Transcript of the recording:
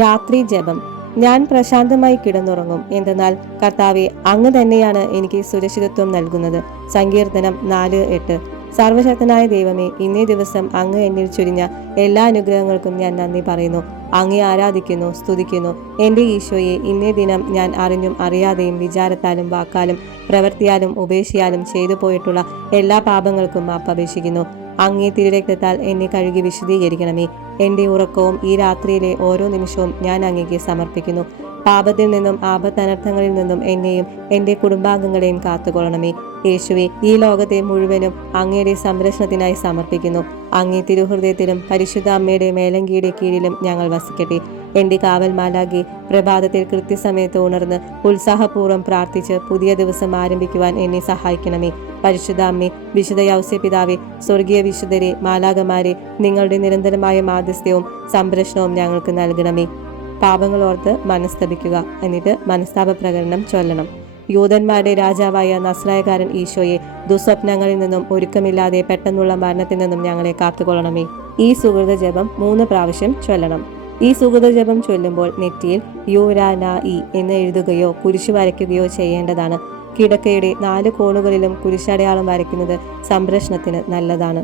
രാത്രി ജപം. ഞാൻ പ്രശാന്തമായി കിടന്നുറങ്ങും, എന്തെന്നാൽ കർത്താവെ, അങ്ങ് തന്നെയാണ് എനിക്ക് സുരക്ഷിതത്വം നൽകുന്നത്. സങ്കീർത്തനം 4:8. സർവശക്തനായ ദൈവമേ, ഇന്നേ ദിവസം അങ്ങ് എന്നിൽ ചൊരിഞ്ഞ എല്ലാ അനുഗ്രഹങ്ങൾക്കും ഞാൻ നന്ദി പറയുന്നു. അങ്ങേ ആരാധിക്കുന്നു, സ്തുതിക്കുന്നു. എന്റെ ഈശോയെ, ഇന്നേ ദിനം ഞാൻ അറിഞ്ഞും അറിയാതെയും വിചാരത്താലും വാക്കാലും പ്രവൃത്തിയാലും ഉപേക്ഷയാലും ചെയ്തു പോയിട്ടുള്ള എല്ലാ പാപങ്ങൾക്കും മാപ്പപേക്ഷിക്കുന്നു. അങ്ങേ തിരുരക്തത്താൽ എന്നെ കഴുകി വിശുദ്ധീകരിക്കണമേ. എന്റെ ഉറക്കവും ഈ രാത്രിയിലെ ഓരോ നിമിഷവും ഞാൻ അങ്ങേക്ക് സമർപ്പിക്കുന്നു. പാപത്തിൽ നിന്നും ആപത്തനർത്ഥങ്ങളിൽ നിന്നും എന്നെയും എന്റെ കുടുംബാംഗങ്ങളെയും കാത്തുകൊള്ളണമേ. യേശുവെ, ഈ ലോകത്തെ മുഴുവനും അങ്ങയുടെ സംരക്ഷണത്തിനായി സമർപ്പിക്കുന്നു. അങ്ങേ തിരുഹൃദയത്തിലും പരിശുദ്ധ അമ്മയുടെ മേലങ്കിയുടെ കീഴിലും ഞങ്ങൾ വസിക്കട്ടെ. എന്റെ കാവൽ മാലാഖേ, പ്രഭാതത്തിൽ കൃത്യസമയത്ത് ഉണർന്ന് ഉത്സാഹപൂർവ്വം പ്രാർത്ഥിച്ച് പുതിയ ദിവസം ആരംഭിക്കുവാൻ എന്നെ സഹായിക്കണമേ. പരിശുദ്ധ അമ്മേ, വിശുദ്ധ യൗസേപിതാവേ, സ്വർഗീയ വിശുദ്ധരെ, മാലാഖമാരെ, നിങ്ങളുടെ നിരന്തരമായ മാധ്യസ്ഥ്യവും സംരക്ഷണവും ഞങ്ങൾക്ക് നൽകണമേ. പാപങ്ങളോർത്ത് മനസ്തപിക്കുക, എന്നിട്ട് മനസ്താപ പ്രകടനം ചൊല്ലണം. യൂതന്മാരുടെ രാജാവായ നസ്രായക്കാരൻ ഈശോയെ, ദുസ്വപ്നങ്ങളിൽ നിന്നും ഒരുക്കമില്ലാതെ പെട്ടെന്നുള്ള മരണത്തിൽ നിന്നും ഞങ്ങളെ കാത്തുകൊള്ളണമേ. ഈ സുഹൃത ജപം 3 പ്രാവശ്യം ചൊല്ലണം. ഈ സുഹൃത ജപം ചൊല്ലുമ്പോൾ നെറ്റിയിൽ യൂരാനായി എന്ന് എഴുതുകയോ കുരിശു വരയ്ക്കുകയോ ചെയ്യേണ്ടതാണ്. കിടക്കയുടെ 4 കോണുകളിലും കുരിശടയാളം വരയ്ക്കുന്നത് സംരക്ഷണത്തിന് നല്ലതാണ്.